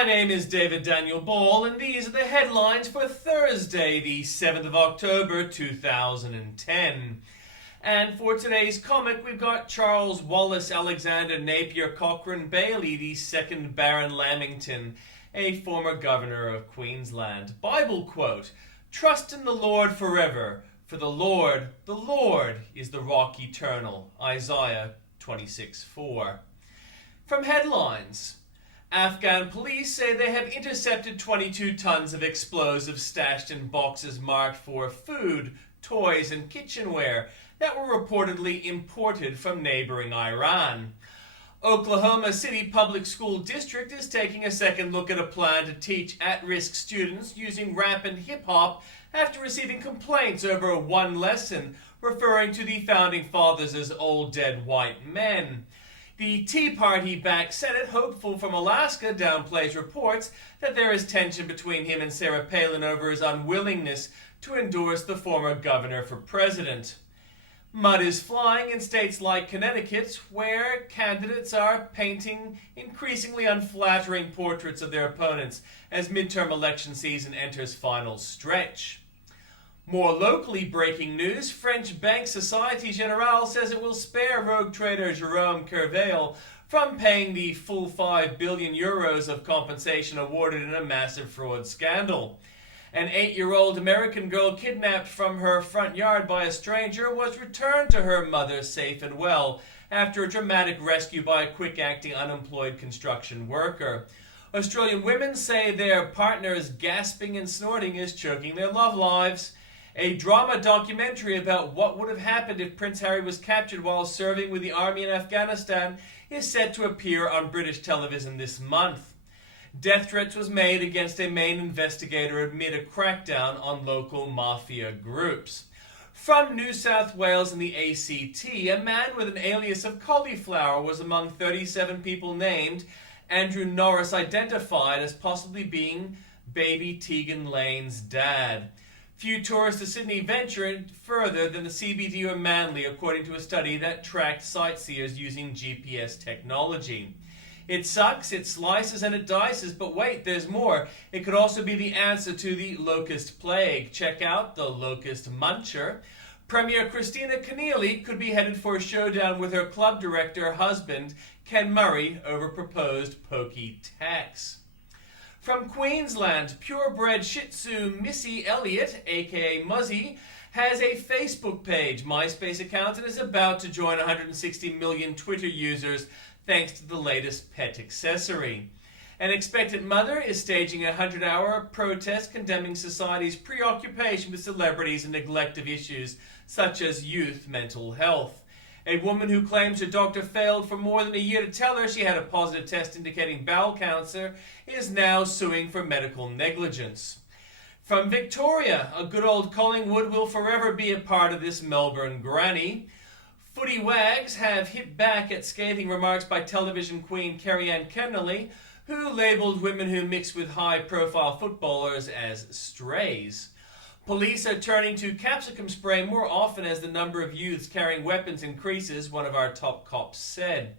My name is David Daniel Ball, and these are the headlines for Thursday, the 7th of October, 2010. And for today's comic, we've got Charles Wallace Alexander Napier Cochrane Bailey, the 2nd Baron Lamington, a former governor of Queensland. Bible quote, "Trust in the Lord forever, for the Lord is the rock eternal." Isaiah 26:4. From headlines, Afghan police say they have intercepted 22 tons of explosives stashed in boxes marked for food, toys, and kitchenware that were reportedly imported from neighboring Iran. Oklahoma City Public School District is taking a second look at a plan to teach at-risk students using rap and hip-hop after receiving complaints over one lesson referring to the Founding Fathers as old dead white men. The Tea Party-backed Senate hopeful from Alaska downplays reports that there is tension between him and Sarah Palin over his unwillingness to endorse the former governor for president. Mud is flying in states like Connecticut, where candidates are painting increasingly unflattering portraits of their opponents as midterm election season enters final stretch. More locally breaking news, French bank Societe Generale says it will spare rogue trader Jérôme Kerveil from paying the full €5 billion of compensation awarded in a massive fraud scandal. An 8-year-old American girl kidnapped from her front yard by a stranger was returned to her mother safe and well after a dramatic rescue by a quick-acting unemployed construction worker. Australian women say their partners gasping and snorting is choking their love lives. A drama documentary about what would have happened if Prince Harry was captured while serving with the army in Afghanistan is set to appear on British television this month. Death threats was made against a Maine investigator amid a crackdown on local mafia groups. From New South Wales and the ACT, a man with an alias of Cauliflower was among 37 people named, Andrew Norris identified as possibly being baby Tegan Lane's dad. Few tourists to Sydney venture further than the CBD or Manly, according to a study that tracked sightseers using GPS technology. It sucks, it slices, and it dices, but wait, there's more. It could also be the answer to the locust plague. Check out the locust muncher. Premier Christina Keneally could be headed for a showdown with her club director husband, Ken Murray, over proposed pokey tax. From Queensland, purebred Shih Tzu Missy Elliott, aka Muzzy, has a Facebook page, MySpace account, and is about to join 160 million Twitter users thanks to the latest pet accessory. An expectant mother is staging a 100-hour protest condemning society's preoccupation with celebrities and neglect of issues such as youth mental health. A woman who claims her doctor failed for more than a year to tell her she had a positive test indicating bowel cancer is now suing for medical negligence. From Victoria, a good old Collingwood will forever be a part of this Melbourne granny. Footy wags have hit back at scathing remarks by television queen Kerry-Anne Kennelly, who labelled women who mix with high-profile footballers as strays. Police are turning to capsicum spray more often as the number of youths carrying weapons increases, one of our top cops said.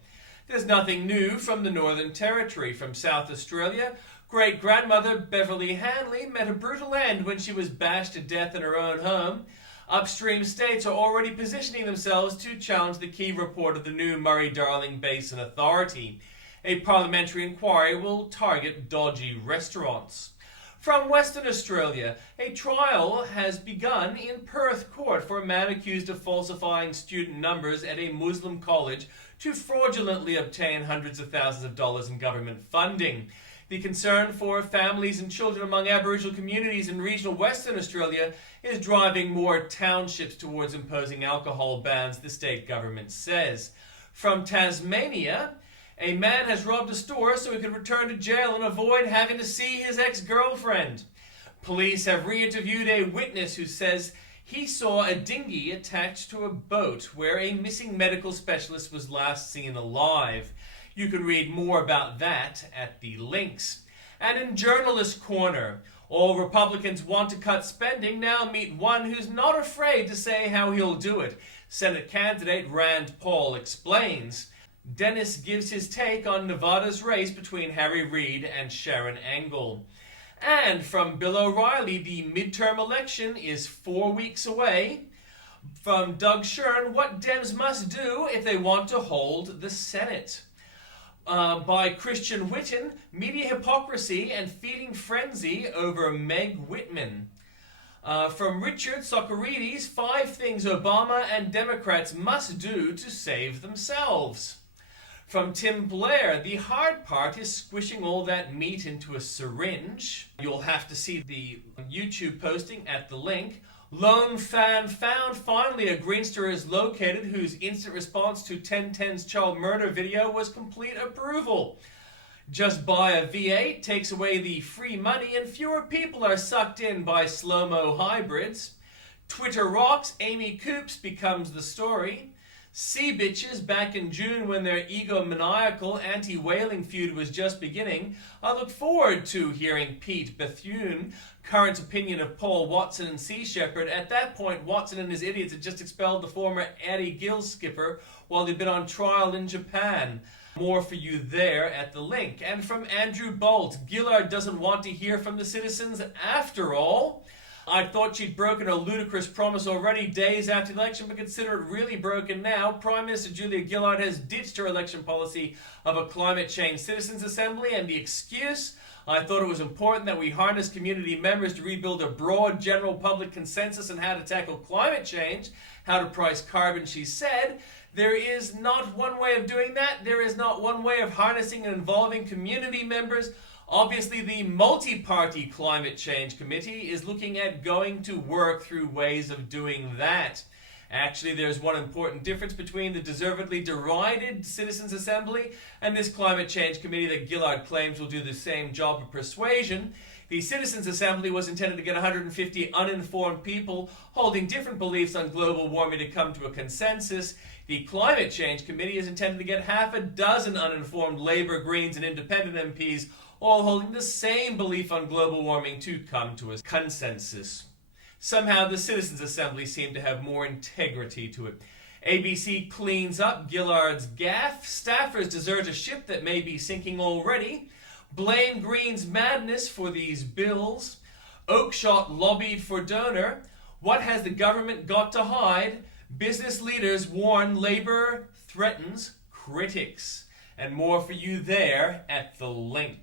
There's nothing new from the Northern Territory. From South Australia, great-grandmother Beverly Hanley met a brutal end when she was bashed to death in her own home. Upstream states are already positioning themselves to challenge the key report of the new Murray-Darling Basin Authority. A parliamentary inquiry will target dodgy restaurants. From Western Australia, a trial has begun in Perth Court for a man accused of falsifying student numbers at a Muslim college to fraudulently obtain hundreds of thousands of dollars in government funding. The concern for families and children among Aboriginal communities in regional Western Australia is driving more townships towards imposing alcohol bans, the state government says. From Tasmania, a man has robbed a store so he could return to jail and avoid having to see his ex-girlfriend. Police have re-interviewed a witness who says he saw a dinghy attached to a boat where a missing medical specialist was last seen alive. You can read more about that at the links. And in Journalist Corner, all Republicans want to cut spending now meet one who's not afraid to say how he'll do it. Senate candidate Rand Paul explains. Dennis gives his take on Nevada's race between Harry Reid and Sharon Engel. And from Bill O'Reilly, the midterm election is 4 weeks away. From Doug Shern, what Dems must do if they want to hold the Senate. By Christian Whitten, media hypocrisy and feeding frenzy over Meg Whitman. From Richard Socarides, 5 things Obama and Democrats must do to save themselves. From Tim Blair, the hard part is squishing all that meat into a syringe. You'll have to see the YouTube posting at the link. Lone fan found. Finally, a Greenster is located whose instant response to 1010's child murder video was complete approval. Just buy a V8 takes away the free money and fewer people are sucked in by slow-mo hybrids. Twitter rocks. Amy Coops becomes the story. Sea bitches back in June when their egomaniacal anti-whaling feud was just beginning. I look forward to hearing Pete Bethune, current opinion of Paul Watson and Sea Shepherd. At that point, Watson and his idiots had just expelled the former Eddie Gill skipper while they'd been on trial in Japan. More for you there at the link. And from Andrew Bolt, Gillard doesn't want to hear from the citizens after all. I thought she'd broken a ludicrous promise already days after the election, but consider it really broken now. Prime Minister Julia Gillard has ditched her election policy of a climate change citizens' assembly, and the excuse, I thought it was important that we harness community members to rebuild a broad general public consensus on how to tackle climate change, how to price carbon, she said. There is not one way of doing that. There is not one way of harnessing and involving community members. Obviously, the multi-party climate change committee is looking at going to work through ways of doing that. Actually, there's one important difference between the deservedly derided Citizens' Assembly and this climate change committee that Gillard claims will do the same job of persuasion. The Citizens' Assembly was intended to get 150 uninformed people holding different beliefs on global warming to come to a consensus. The Climate Change Committee is intended to get half a dozen uninformed Labour, Greens, and Independent MPs all holding the same belief on global warming to come to a consensus. Somehow the Citizens' Assembly seemed to have more integrity to it. ABC cleans up Gillard's gaffe. Staffers desert a ship that may be sinking already. Blame Green's madness for these bills. Oakeshott lobbied for donor. What has the government got to hide? Business leaders warn Labour threatens critics. And more for you there at the link.